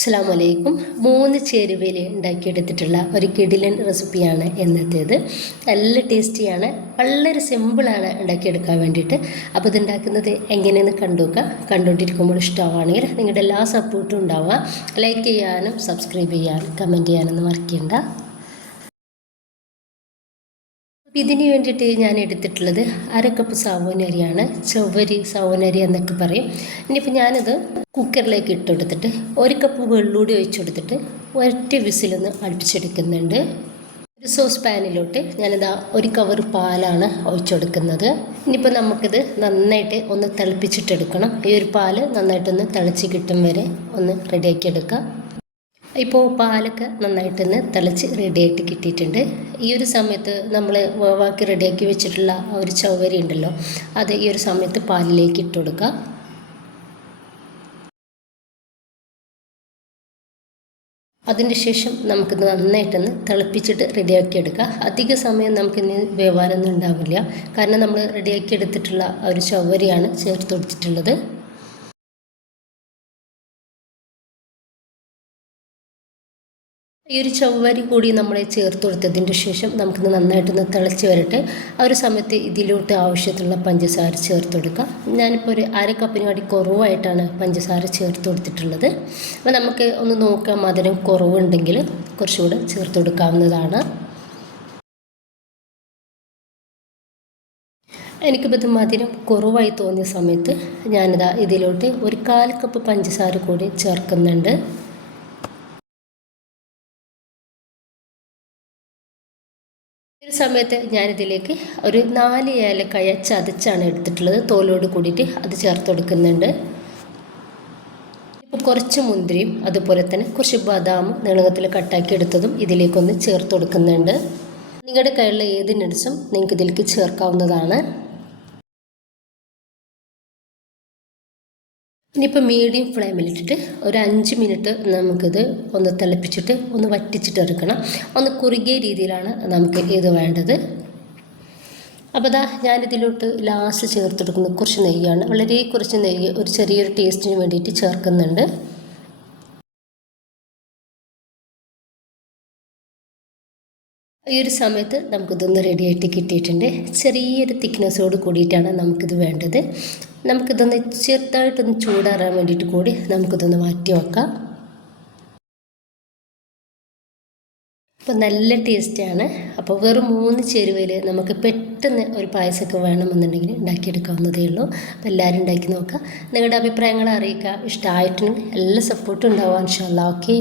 അസ്സലാമു അലൈക്കും. 3 ചേരുവയിൽ ഉണ്ടാക്കിയെടുത്തിട്ടുള്ള ഒരു കിടിലൻ റെസിപ്പിയാണ് ഇന്നത്തേത്. നല്ല ടേസ്റ്റിയാണ്, വളരെ സിമ്പിളാണ് ഉണ്ടാക്കിയെടുക്കാൻ വേണ്ടിയിട്ട്. അപ്പോൾ ഇതുണ്ടാക്കുന്നത് എങ്ങനെയെന്ന് കണ്ടുവെക്കുക. കണ്ടുകൊണ്ടിരിക്കുമ്പോൾ ഇഷ്ടമാണെങ്കിൽ നിങ്ങളുടെ എല്ലാ സപ്പോർട്ടും ഉണ്ടാവുക. ലൈക്ക് ചെയ്യാനും സബ്സ്ക്രൈബ് ചെയ്യാനും കമൻറ്റ് ചെയ്യാനൊന്നും മറക്കേണ്ട. ഇതിന് വേണ്ടിയിട്ട് ഞാൻ എടുത്തിട്ടുള്ളത് 1/2 കപ്പ് സാവോനരിയാണ്. ചവ്വരി സാവോനരി എന്നൊക്കെ പറയും. ഇനിയിപ്പോൾ ഞാനത് കുക്കറിലേക്ക് ഇട്ട് കൊടുത്തിട്ട് 1 കപ്പ് വെള്ളൂടി ഒഴിച്ചു കൊടുത്തിട്ട് ഒറ്റ വിസിലൊന്ന് അടുപ്പിച്ചെടുക്കുന്നുണ്ട്. ഒരു സോസ് പാനിലോട്ട് ഞാനിതാ 1 കവർ പാലാണ് ഒഴിച്ചു കൊടുക്കുന്നത്. ഇനിയിപ്പോൾ നമുക്കിത് നന്നായിട്ട് ഒന്ന് തിളപ്പിച്ചിട്ടെടുക്കണം. ഈ ഒരു പാല് നന്നായിട്ടൊന്ന് തിളച്ച് കിട്ടും വരെ ഒന്ന് റെഡിയാക്കി എടുക്കാം. ഇപ്പോൾ പാലൊക്കെ നന്നായിട്ടൊന്ന് തിളച്ച് റെഡിയായിട്ട് കിട്ടിയിട്ടുണ്ട്. ഈ ഒരു സമയത്ത് നമ്മൾ വേവാക്കി റെഡിയാക്കി വെച്ചിട്ടുള്ള ഒരു ചവ്വരി ഉണ്ടല്ലോ, അത് ഈ ഒരു സമയത്ത് പാലിലേക്ക് ഇട്ട് കൊടുക്കുക. അതിന് ശേഷം നമുക്കിത് നന്നായിട്ടൊന്ന് തിളപ്പിച്ചിട്ട് റെഡിയാക്കി എടുക്കുക. അധിക സമയം നമുക്കിന്ന് വേവാനൊന്നും ഉണ്ടാവില്ല, കാരണം നമ്മൾ റെഡിയാക്കി എടുത്തിട്ടുള്ള ഒരു ചവ്വരിയാണ് ചേർത്ത് കൊടുത്തിട്ടുള്ളത്. ഈ ഒരു ചവ്വരി കൂടി നമ്മൾ ചേർത്ത് കൊടുത്തതിൻ്റെ ശേഷം നമുക്കിത് നന്നായിട്ടൊന്ന് തിളച്ച് വരട്ടെ. ആ ഒരു സമയത്ത് ഇതിലോട്ട് ആവശ്യത്തിലുള്ള പഞ്ചസാര ചേർത്ത് കൊടുക്കുക. ഞാനിപ്പോൾ ഒരു 1/2 കപ്പിന് വേണ്ടി കുറവായിട്ടാണ് പഞ്ചസാര ചേർത്ത് കൊടുത്തിട്ടുള്ളത്. അപ്പോൾ നമുക്ക് ഒന്ന് നോക്കാം, മധുരം കുറവുണ്ടെങ്കിൽ കുറച്ചുകൂടെ ചേർത്ത് കൊടുക്കാവുന്നതാണ്. എനിക്കിപ്പോൾ ഇത് മധുരം കുറവായി തോന്നിയ സമയത്ത് ഞാനിതാ ഇതിലോട്ട് ഒരു 1/4 കപ്പ് പഞ്ചസാര കൂടി ചേർക്കുന്നുണ്ട്. ഈ സമയത്ത് ഞാനിതിലേക്ക് ഒരു 4 ഏലക്കായ ചതച്ചാണ് എടുത്തിട്ടുള്ളത്, തോലോട് കൂടിയിട്ട് അത് ചേർത്ത് കൊടുക്കുന്നുണ്ട്. ഇപ്പോൾ കുറച്ച് മുന്തിരിയും അതുപോലെ തന്നെ കുറച്ച് ബദാമും നീളത്തിൽ കട്ടാക്കി എടുത്തതും ഇതിലേക്കൊന്ന് ചേർത്ത് കൊടുക്കുന്നുണ്ട്. നിങ്ങളുടെ കയ്യിലുള്ള ഏത് നട്ട്സും നിങ്ങൾക്ക് ഇതിലേക്ക് ചേർക്കാവുന്നതാണ്. ഇനിയിപ്പോൾ മീഡിയം ഫ്ലെയിമിലിട്ടിട്ട് ഒരു 5 മിനിറ്റ് നമുക്കിത് ഒന്ന് തിളപ്പിച്ചിട്ട് ഒന്ന് വറ്റിച്ചിട്ട് എടുക്കണം. ഒന്ന് കുറുകിയ രീതിയിലാണ് നമുക്ക് ഇത് വേണ്ടത്. അപ്പോൾ ഇതാ ഞാനിതിലോട്ട് ലാസ്റ്റ് ചേർത്ത് കൊടുക്കുന്നത് കുറച്ച് നെയ്യാണ്. വളരെ കുറച്ച് നെയ്യ് ഒരു ചെറിയൊരു ടേസ്റ്റിന് വേണ്ടിയിട്ട് ചേർക്കുന്നുണ്ട്. ഈ ഒരു സമയത്ത് നമുക്കിതൊന്ന് റെഡിയായിട്ട് കിട്ടിയിട്ടുണ്ട്. ചെറിയൊരു തിക്നെസ്സോട് കൂടിയിട്ടാണ് നമുക്കിത് വേണ്ടത്. നമുക്കിതൊന്ന് ചെറുതായിട്ടൊന്ന് ചൂടാറാൻ വേണ്ടിയിട്ട് കൂടി നമുക്കിതൊന്ന് മാറ്റി വെക്കാം. അപ്പോൾ നല്ല ടേസ്റ്റാണ്. അപ്പോൾ വെറും 3 ചേരുവയിൽ നമുക്ക് പെട്ടെന്ന് ഒരു പായസമൊക്കെ വേണമെന്നുണ്ടെങ്കിൽ ഉണ്ടാക്കിയെടുക്കാവുന്നതേ ഉള്ളൂ. അപ്പോൾ എല്ലാവരും ഉണ്ടാക്കി നോക്കുക. നിങ്ങളുടെ അഭിപ്രായങ്ങൾ അറിയിക്കുക. ഇഷ്ടമായിട്ടുണ്ടെങ്കിൽ എല്ലാ സപ്പോർട്ടും ഉണ്ടാവുക ഇൻഷാ അല്ലാഹ്. ഓക്കെ.